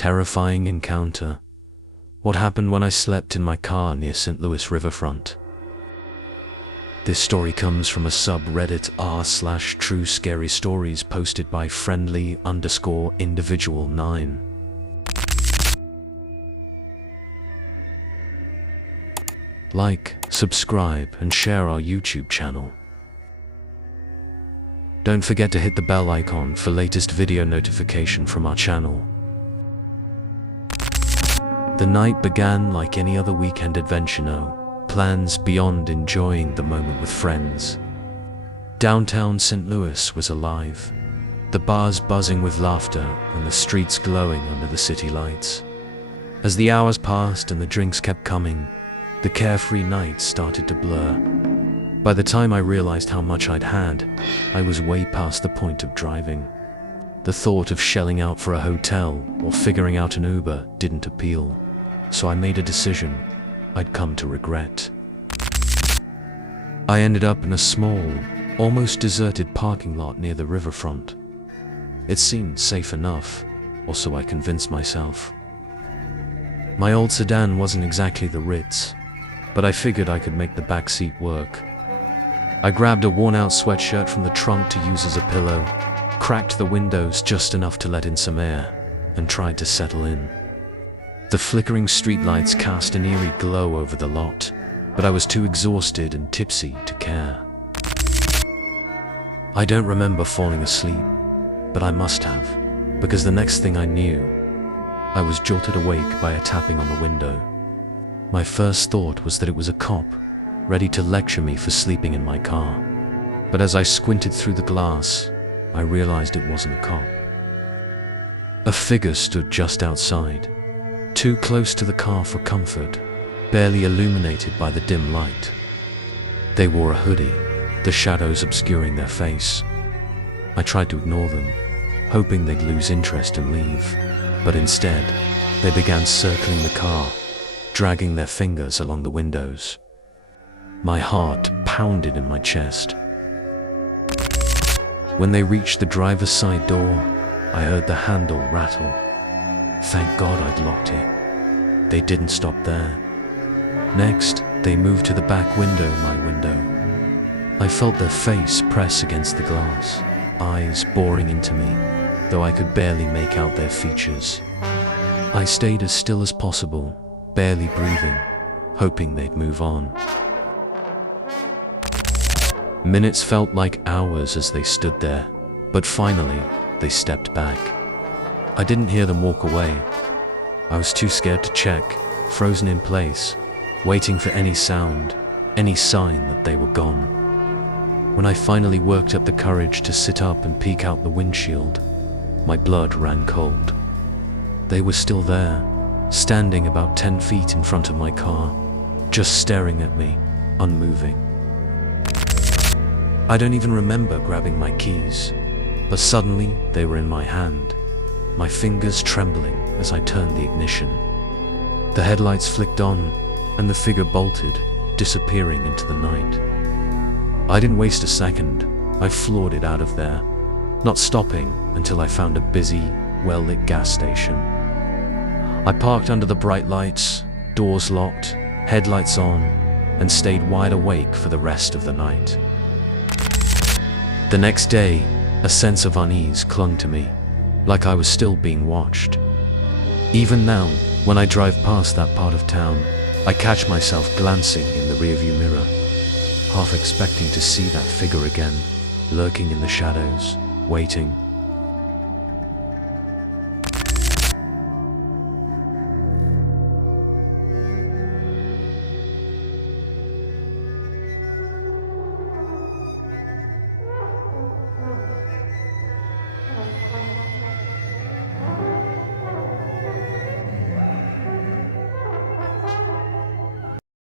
Terrifying encounter. What happened when I slept in my car near St. Louis Riverfront? This story comes from a subreddit r/true scary stories posted by friendly_individual9. Like, subscribe, and share our YouTube channel. Don't forget to hit the bell icon for latest video notification from our channel. The night began like any other weekend adventure, no plans beyond enjoying the moment with friends. Downtown St. Louis was alive, the bars buzzing with laughter and the streets glowing under the city lights. As the hours passed and the drinks kept coming, the carefree nights started to blur. By the time I realized how much I'd had, I was way past the point of driving. The thought of shelling out for a hotel or figuring out an Uber didn't appeal, so I made a decision I'd come to regret. I ended up in a small, almost deserted parking lot near the riverfront. It seemed safe enough, or so I convinced myself. My old sedan wasn't exactly the Ritz, but I figured I could make the backseat work. I grabbed a worn-out sweatshirt from the trunk to use as a pillow, cracked the windows just enough to let in some air, and tried to settle in. The flickering streetlights cast an eerie glow over the lot, but I was too exhausted and tipsy to care. I don't remember falling asleep, but I must have, because the next thing I knew, I was jolted awake by a tapping on the window. My first thought was that it was a cop, ready to lecture me for sleeping in my car. But as I squinted through the glass, I realized it wasn't a cop. A figure stood just outside, too close to the car for comfort, barely illuminated by the dim light. They wore a hoodie, the shadows obscuring their face. I tried to ignore them, hoping they'd lose interest and leave, but instead, they began circling the car, dragging their fingers along the windows. My heart pounded in my chest. When they reached the driver's side door, I heard the handle rattle. Thank God I'd locked it. They didn't stop there. Next, they moved to the back window, my window. I felt their face press against the glass, eyes boring into me, though I could barely make out their features. I stayed as still as possible, barely breathing, hoping they'd move on. Minutes felt like hours as they stood there, but finally, they stepped back. I didn't hear them walk away. I was too scared to check, frozen in place, waiting for any sound, any sign that they were gone. When I finally worked up the courage to sit up and peek out the windshield, my blood ran cold. They were still there, standing about 10 feet in front of my car, just staring at me, unmoving. I don't even remember grabbing my keys, but suddenly they were in my hand, my fingers trembling as I turned the ignition. The headlights flicked on, and the figure bolted, disappearing into the night. I didn't waste a second. I floored it out of there, not stopping until I found a busy, well-lit gas station. I parked under the bright lights, doors locked, headlights on, and stayed wide awake for the rest of the night. The next day, a sense of unease clung to me, like I was still being watched. Even now, when I drive past that part of town, I catch myself glancing in the rearview mirror, half expecting to see that figure again, lurking in the shadows, waiting.